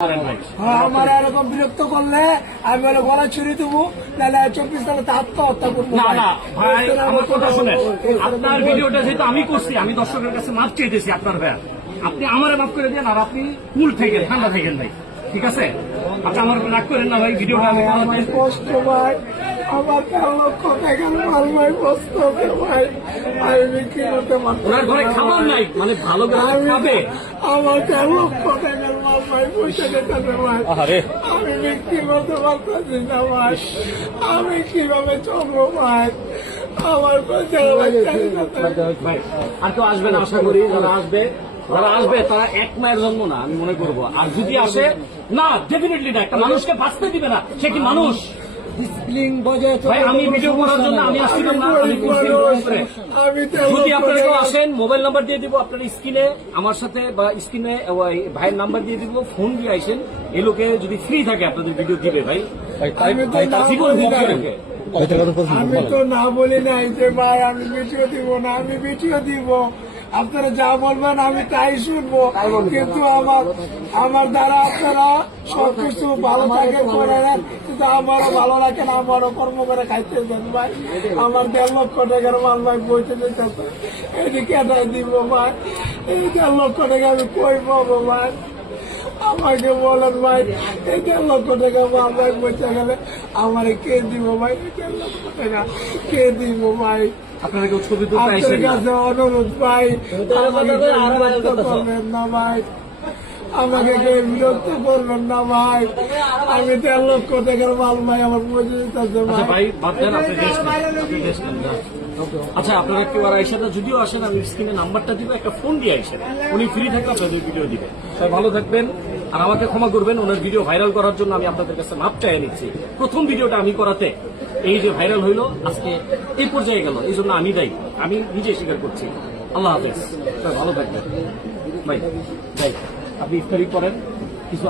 আমার এরকম বিরক্ত করলে আমি বলে গলা ছুরি দেবো, তাহলে 24 সালে আত্মহত্যা করবো। না না ভাই, আমার কথা শুনেন। আপনার ভিডিওটা যেহেতু আমি করছি, আমি দর্শকের কাছে মাফ চেয়েছি আপনার ভাই। আপনি আমারে মাফ করে দেন, আর আপনি কুল থাকেন, ঠান্ডা থাকেন ভাই, ঠিক আছে? আপনি আমার রাগ করেন না ভাই। ভিডিওটা আমি কষ্ট ভাই, আমার 4 লক্ষ টাকার মাল ভাই, কষ্ট ভাই, আমি বিক্রি করতে পারছি ওনার ঘরে খাবার নাই, মানে ভালো করে খাবে। আমার 4 লক্ষ টাকার মাল ভাই, পয়সা দিতে ভাই, আমি বিক্রি করতে পারতেছি না ভাই। আমি কিভাবে চলবো ভাই? আমার পয়সা ভাই আর কেউ আসবে না আশা করি। যারা আসবে তারা এক মায়ের জন্ম না, আমি মনে করবো। আর যদি আসে না, ডেফিনেটলি না, একটা মানুষকে বাঁচতে দিবে না, সে কি মানুষ? ভাই আমি ভিডিও করার জন্য আমি আসছিলাম না, আমি যদি আপনারা কেউ আসেন, মোবাইল নাম্বার দিয়ে দিব আপনার স্ক্রিনে, আমার সাথে বা স্ক্রিনে ভাইয়ের নাম্বার দিয়ে দিব, ফোন দিয়ে আসেন। এই লোকে যদি ফ্রি থাকে আপনাদের ভিডিও দিবে ভাই, জীবন ভোগ করে। আমি তো না বলি নাই যে ভাই আমি ভিডিও দিব না, আমি ভিডিও দিব। আপনারা যা বলবেন আমি তাই শুনবো, কিন্তু আমার দ্বারা আপনারা সবকিছু ভালো থাকে করে নেন, কিন্তু আমারও ভালো লাগে না, আমারও কর্ম করে খাইতে দেন ভাই। আমার 1.5 লক্ষ টাকার মাল ভাই বইতে দিতে, এদিকে এটাই দিব ভাই। এই 1.5 লক্ষ টাকা আমি কই পাবো ভাই? আমাকে বলেন ভাই, এই 1.5 লক্ষ টাকা মাল ভাই বইতে গেলে আমার কে দিব ভাই? 1.5 লক্ষ টাকা কে দিব ভাই? আপনারা কেউ ছবি তুলতে আপনার আসেন না। কাছে অনুরোধ ভাই, আমাকে কেউ বিরক্ত করবেন না ভাই, আমাকে কেউ বিরক্ত করবেন না ভাই। আমি 1.5 লক্ষ টাকার মাল ভাই আমার বুঝে দিতেছে আচ্ছা ভাই। ভাই বাদ দেন, আপনি দেশ নেন না। আচ্ছা আপনারা কেউ আর আইসেন না, যদিও আসেন আমি স্ক্রিনে নাম্বারটা দিব, একটা ফোন দিয়ে আইসেন। উনি ফ্রি থাকলে আপনাদের ভিডিও দিবে। তাই ভালো থাকবেন, আর আমাকে ক্ষমা করবেন। ওনার ভিডিও ভাইরাল করার জন্য আমি আপনাদের কাছে মাপ চাই নিচ্ছি। প্রথম ভিডিওটা আমি করাতে এই যে ভাইরাল হইলো, আজকে এই পর্যায়ে গেল, এই জন্য আমি দায়ী, আমি নিজে স্বীকার করছি। আল্লাহ হাফেজ, ভালো থাকবেন ভাই। ভাই আপনি ইফতারি করেন কিছু।